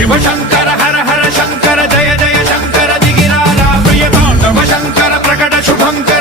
शिव शंकर हर हर शंकर जय जय शंकर दिगिराला प्रिय तांडव शंकर प्रकट शुभंकर